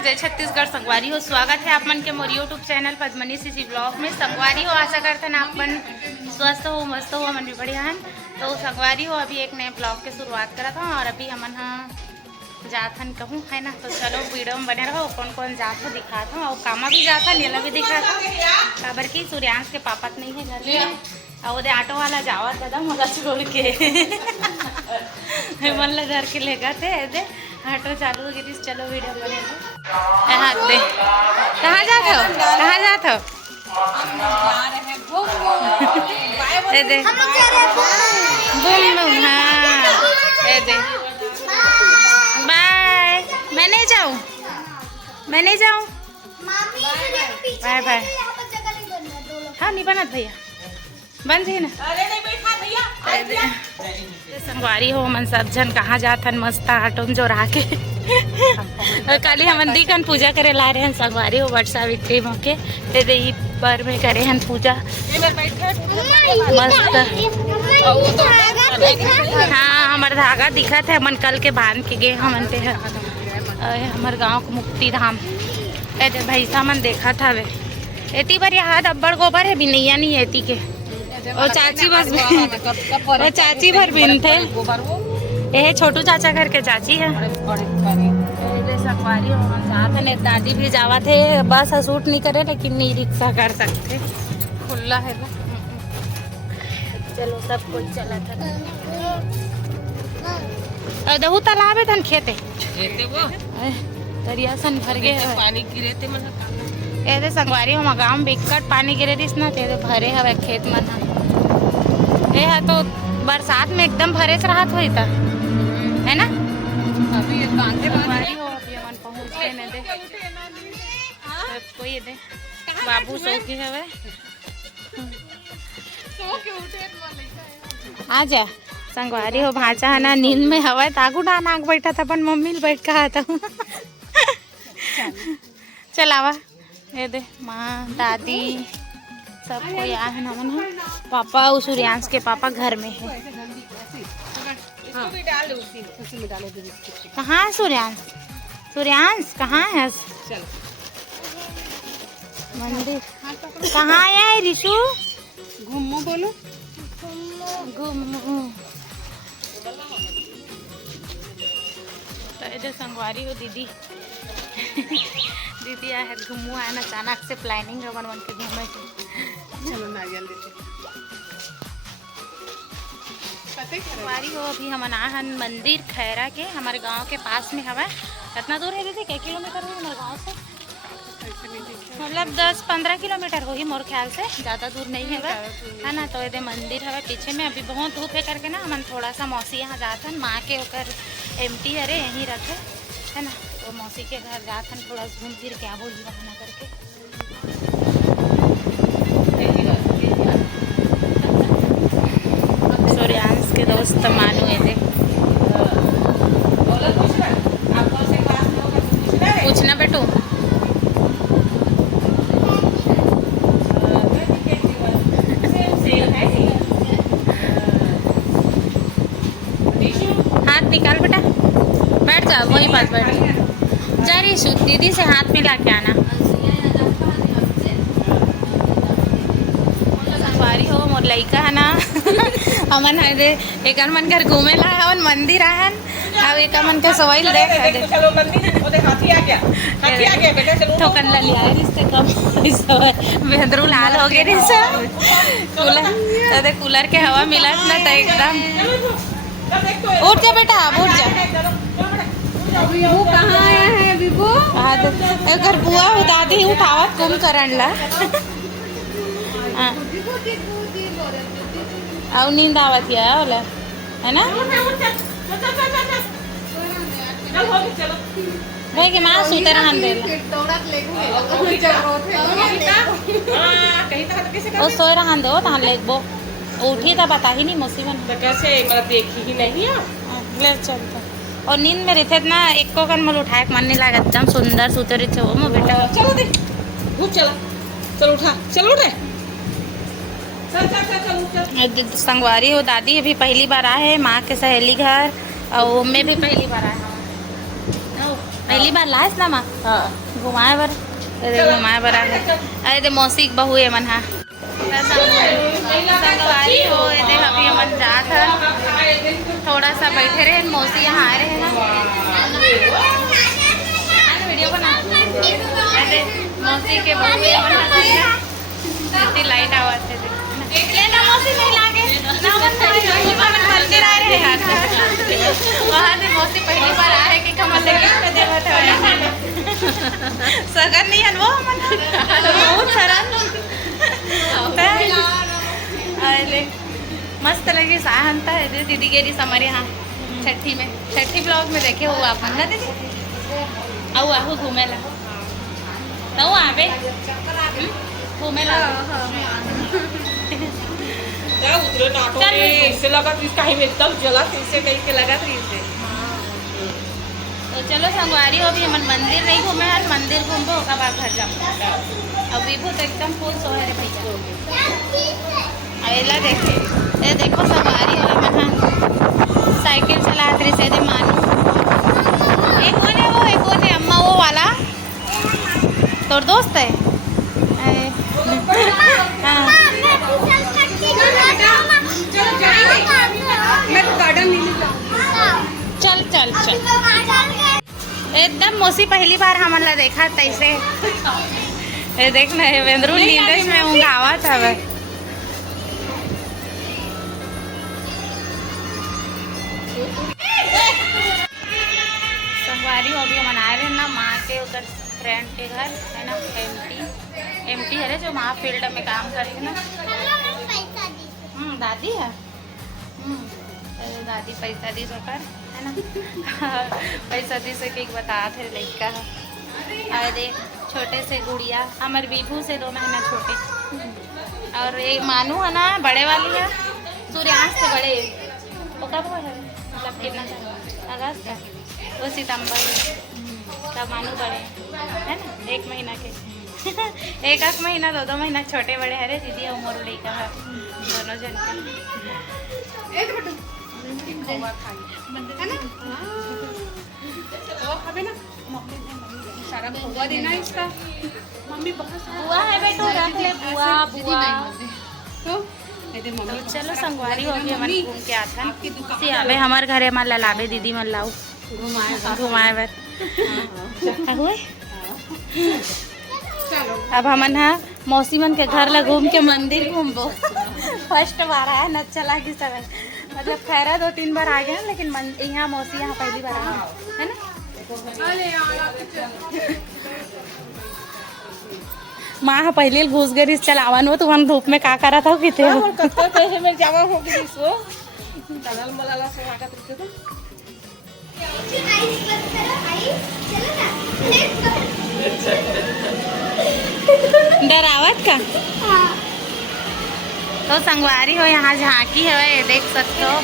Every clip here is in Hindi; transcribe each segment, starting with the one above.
नमस्कार, जय छत्तीसगढ़। संगवारी हो, स्वागत है आप मन के मोर YouTube channel Padmini CC vlog में। संगवारी हो, आशा करते हैं आप मन स्वस्थ हो, मस्त हो, मन भी बढ़िया हैं। तो संगवारी हो, अभी एक नए ब्लॉग के शुरुआत करा था और अभी हमन जाथन कहूँ है ना। तो चलो वीडियो में बने रहो, कौन कौन जात हो दिखा था। और कामा भी जाता, नीला भी दिखा था। खबर की सूर्यांश के पापा नहीं है घर में, और वो ऑटो वाला जावा दादा मोला छोड़ के मन ला घर के लेगा थे दे ऑटो चालू हो गई। चलो वीडियो बने यहाँ दे। कहाँ जाते हो, कहाँ जाते हो? दे दे बूम बूम। हाँ दे दे बाय। मैं नहीं जाऊँ, मैं नहीं जाऊँ। Bye bye. हाँ नहीं बनत भैया, बन जी ना। अरे नहीं बैठा भैया। संगवारी हो, मन सब जन कहाँ जाथन मस्त ऑटो में जोरा के। कल हम दिखन पूजा करे ला रहे हैं। संगवारी हो वट सावित्री मौके दे दे पर में करे हैं पूजा मस्त। हाँ हमार धागा दिखा थे, मन कल के बांध के गए हमन ते हमार गाँव के मुक्ति धाम। ऐसे भैसा मन देखा था वे एती पर यहाँ अब्बड़ गोबर है बिनैया नहीं एती के। और चाची बस और चाची भर बिन थे। ये छोटू चाचा घर के चाची है। संगवारी हो साथ में दादी भी जावा थे। बस सूट नहीं करे लेकिन नहीं रिक्शा कर सकते, खुला है ना। चलो सब कुछ चला था। दहू तालाब है धन खेते वो दरिया सन भर गए पानी गिरे थे। मतलब संगवारी हो गाँव में बिकट पानी गिरे दिस ना ते भरे हवे खेत में। ये है तो बरसात में एकदम भरे से राहत हुई था है ना। अभी संगवारी हो अभी मन पहुँच गए ने दे कोई दे बाबू सो की हवे आ जा। संगवारी हो भाचा है ना नींद में हवा तागू डान आग बैठा था अपन मम्मी बैठ कहा था। चलावा ये दे माँ दादी सब कोई आए हैं नमन है। पापा और सूर्यांश के पापा घर में है। कहाँ है सूर्यांश? सूर्यांश कहाँ है? मंदिर कहाँ आया है रिशु? घूमो बोलो घूमो। तो संगवारी हो दीदी दीदी आए घूमू आए ना। अचानक से प्लानिंग है बन के घूमे के। चलो नारियल संगवारी हो अभी हम आए मंदिर खैरा के हमारे गांव के पास में हवा। कितना दूर है दीदी? क्या किलोमीटर है हमारे गांव से? मतलब 10-15 किलोमीटर होगी मोर ख्याल से, ज़्यादा दूर नहीं है ना। तो ये मंदिर है पीछे में। अभी बहुत धूप है करके ना हम थोड़ा सा मौसी यहाँ जाथन माँ के ओकर एमटी अरे यहीं रखे है ना। तो मौसी के घर जाथन थोड़ा घूम फिर के आबो ही बहाना करके। सूर्यांश के दोस्त मानू है दे पूछना बेटू। हाथ निकाल बेटा, बैठ जा वही पास बैठ जा रही। दीदी से हाथ मिला के आना। संगवारी हो मोर लइका है ना हमन है दे एक मन घर घूमे ला है मंदिर आहन। अब एक मन के सवाई देख दे चलो मंदिर ओ देख हाथी आ गया बेटा चलो ठोकन ला लिया रिश्ते कम बेहदरू लाल हो गए रिश्ते। कूलर दे कूलर के हवा मिला ना तो एकदम उठ जा बेटा उठ जा। वो कहाँ आया है विभू? अगर बुआ हो दादी उठावा कुम करन ला और नींद आवत है ना भाई के माँ सुते रहन दे ओ सोए रहन दो तहां लेबो उठी तो बता ही नहीं मुसीबत कैसे मतलब देखी ही नहीं ले चलता। और नींद में रहते ना एक को कन मल उठाए मन नहीं लगा एकदम सुंदर सुतरी थे वो मैं बेटा। चलो दे उठ चलो चलो उठा चलो उठे चल। संगवारी हो दादी अभी पहली बार आए है माँ के सहेली घर और मैं भी पहली बार आया पहली बार लाए ना माँ हाँ घुमाए बर घुमाए बर आए अरे ते मौसी के बहू है मन हा संगवारी हो दे अभी मन जात है थोड़ा सा बैठे रहे मौसी यहाँ आ रहे हैं वीडियो बना अरे मौसी के बहू है मन इतनी लाइट आवाज है ये ना मौसी नहीं लागे ना मंदिर आ रहे हैं वहाँ से मौसी पहली बार आ रहे कि कमल पे देवा था सगर नहीं है वो बहुत सारा अरे मस्त लगी साहनता है दीदी गेरी हमारे यहाँ छठी ब्लॉग में देखे हो आप ना दीदी आओ आहू घूमेला तो आवे घूमेला चल इससे लगा तो इसका ही में एकदम जला फिर से कहीं के लगा तो इससे तो चलो संगवारी हो भी हम मंदिर नहीं घूमे आज मंदिर घूमबो ओका बाद घर जाऊँ अब विभू तो एकदम फुल सोहरे भैया अला देखे ये देखो संगवारी हो महा साइकिल चला रही से दे मानू एक कौन है वो एक कौन है अम्मा वो वाला तोर दोस्त है हाँ चल चल चल एकदम मौसी पहली बार हमला देखा तैसे ये देखना है वेंद्रू नींदश में ऊँघ आवा था वह संगवारी हो भी मना रहे ना माँ के उधर फ्रेंड के घर है ना एमटी है जो वहाँ फील्ड में काम करे है ना दादी है दादी पैसा दी सोकर है ना पैसा दी से कहीं बता थे लड़का और देख छोटे से गुड़िया हमारे विभू से 2 महीना छोटे और एक मानू है ना बड़े वाली है सूर्यांश से बड़े वो कब है मतलब कितना अगस्त का वो सितंबर का मानू बड़े है ना 1 महीना के एक महीना 2 महीना छोटे बड़े है रे दीदी उमर लड़का है दोनों जन सारा बुआ देना इसका मम्मी बहुत बुआ है बेटो रख ले बुआ बुआ तो चलो संगवारी हो गई हमारे घूम के आता है हमारे घरे हमारे लालाबे दीदी मन लाओ घुमाए बर अब हमन हाँ मौसी मन के घर ला घूम के मंदिर घूमबो फर्स्ट बार आया न चला कि सब मतलब खैरा 2-3 बार आ गया लेकिन यहाँ मौसी यहाँ पहली बार आया है ना माँ पहले घुस गई चलावन हो तुम धूप में का करा था कितने में जावा हो कि सो दलाल मलाला से आटा तुझे तो डरावत का तो संगवारी हो यहाँ झांकी है ये देख सकते हो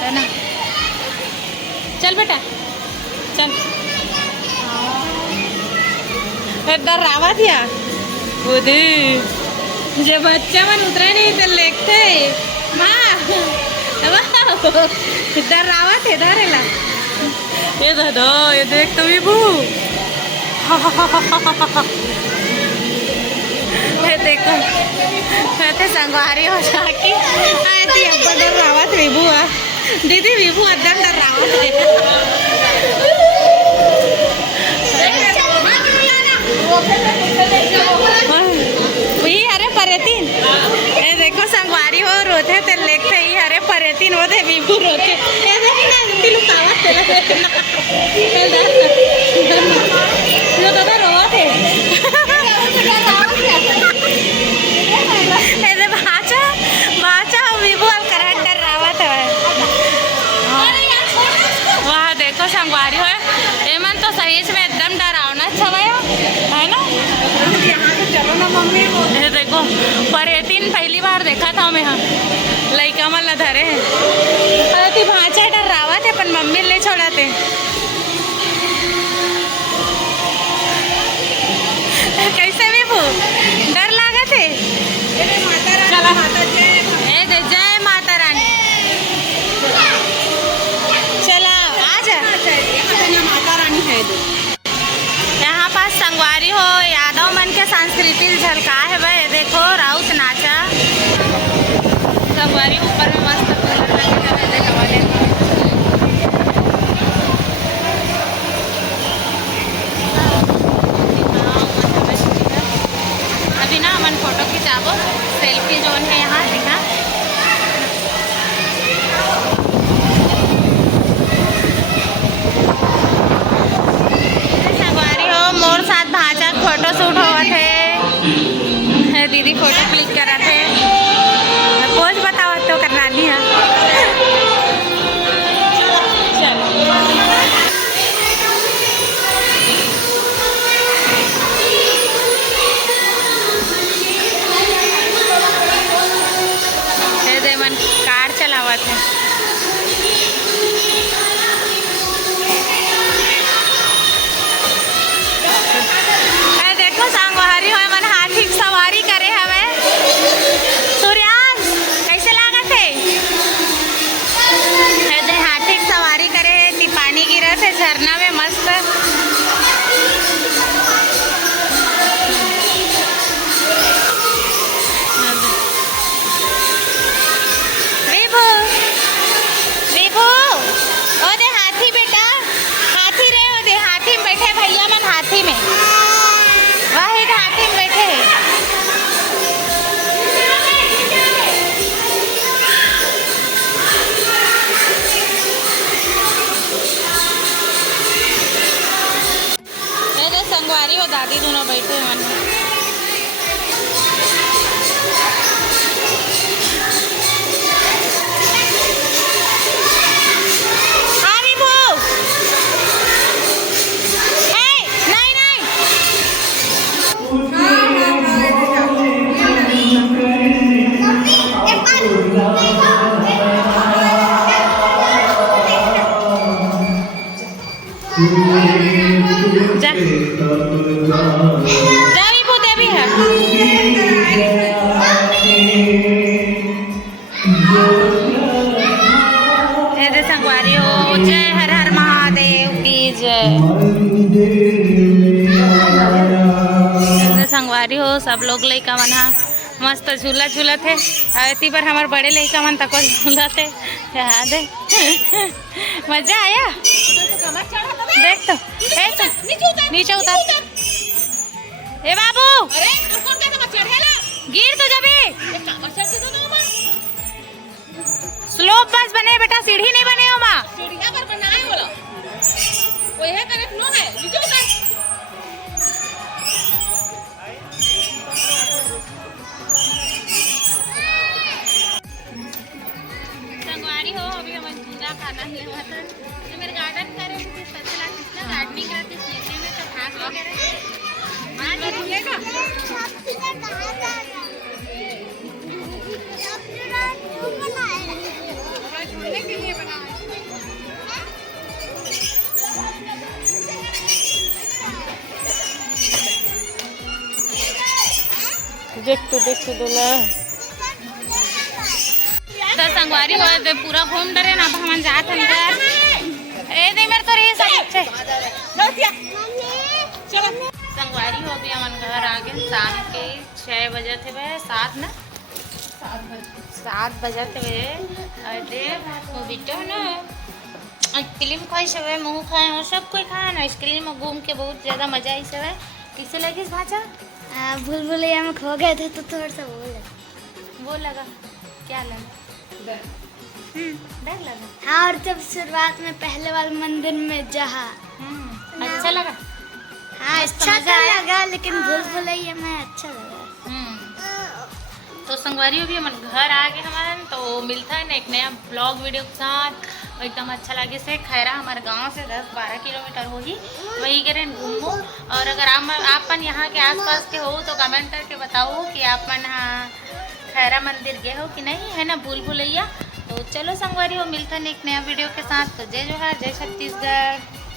है ना चल बेटा चल डरावत या बुद्धि जब बच्चा मन उतरे नहीं तो लेखते माँ डरावत है धरेला ये दादा ये देख तो विभू देखो कहते संगवारी हो जाके आए थी अब डरावत विभू दीदी विभू अदर डरावत वही अरे परेतीन ये देखो संगवारी हो रोते थे लेखते ही अरे परेतीन वो थे विभू रोते ये देखना दिलु कावत दादा रोवा थे वहाँ देखो संगवारी हो एमन तो सही में एकदम डरावना छवाया है ना चलो ना मम्मी ये देखो परेतीन पहली बार देखा था मैं यहाँ लड़का मल न धरे अरे भाचा डरावा थे पर मम्मी ले छोड़ाते कैसे भी वो डर लगा थे जय माता रानी चला आजा माता रानी है ढलका है भाई, देखो राउत नाचा संगवारी ऊपर में मस्त कलर लगे है देखो वाले। अभी ना अपन फोटो खिंचाबो, सेल्फी जोन है यहाँ देखा। संगवारी हो मोर साथ भाजा फोटो शूट होवा थे, दीदी फोटो क्लिक करा थे, पोज बताओ तो करना नहीं है। मन कार चलावत है। देखो संगवारी हो मन हाथी की सवारी करे हमें। सूर्यांश कैसे लागत है? हाथी की सवारी करे, पानी गिरा थे झरना में मस्त। संगवारी और दादी दोनों बैठे हैं मन में। जा जावी पोते भी है। ऐसे संगवारी हो, जय हर हर महादेव की जय। ऐसे संगवारी हो सब लोग लइका मन हा मस्त झूला झूला थे। अति पर हमारे बड़े लइका मन तक झूला थे, याद है। मजा आया देख तो। नीचे उतर ए बाबू, गिर तो जबी। स्लोप बस बने बेटा, सीढ़ी नहीं बने हो माँ। संगवारी हो अभी हम झूला खाना है तो मेरे गार्डन करे गार्डनिंग करते नीचे में तो घास वगैरह झूलने के लिए बना है। देख तो दोला तो संगवारी हो तो पूरा घूम डरे ना, अब हम जात अंदर। ए दे मेरे तो रही सब चलो। संगवारी हो भी हम घर आ गए, शाम के 6 बजे थे वे, 7 ना 7 बजे थे वे। अरे वो बेटा ना आइसक्रीम खाई सब मुँह खाए और सब कोई खाए ना आइसक्रीम में घूम के बहुत ज़्यादा मजा आई सब। किसे लगी इस भाषा? भूलभुलैया में खो गए थे तो थोड़ा सा वो लगा। क्या लगा? डर लगा। हाँ, और जब शुरुआत में पहले वाले मंदिर में जहा अच्छा लगा। हाँ अच्छा तो लगा, लेकिन भूलभुलैया में अच्छा लगा। तो संगवारी भी हम घर आ गए हमारे, तो मिलता है ना एक नया ब्लॉग वीडियो के साथ। एकदम अच्छा लगे से खैरा हमारे गांव से 10-12 किलोमीटर होगी, वही करें घूमो। और अगर आपन यहाँ के आसपास के हो तो कमेंट करके बताओ कि आपन हाँ खैरा मंदिर गए हो कि नहीं, है ना भूलभुलैया। तो चलो संगवारी हो मिलता है एक नया वीडियो के साथ। तो जय जोहार, जय छत्तीसगढ़।